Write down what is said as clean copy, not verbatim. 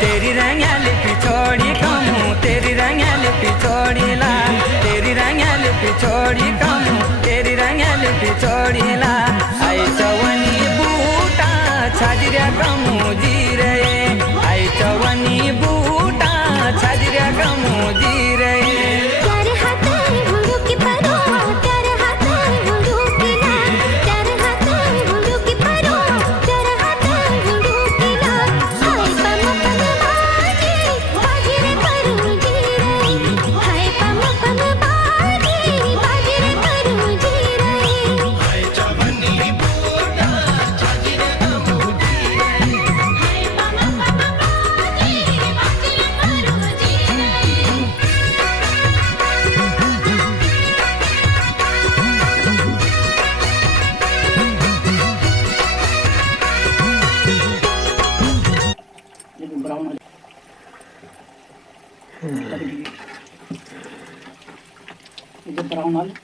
तेरी रंगैली पिछोड़ी कमू तेरी रंगैली पिछोड़ी ला तेरी रंगैली पिछोड़ी कमू तेरी रंगैली पिछोड़ी ला आई चवनी बूटा छाजऱ्या कमू जी रे आई चवनी बूटा छाजऱ्या कमू जी रे ब्राउन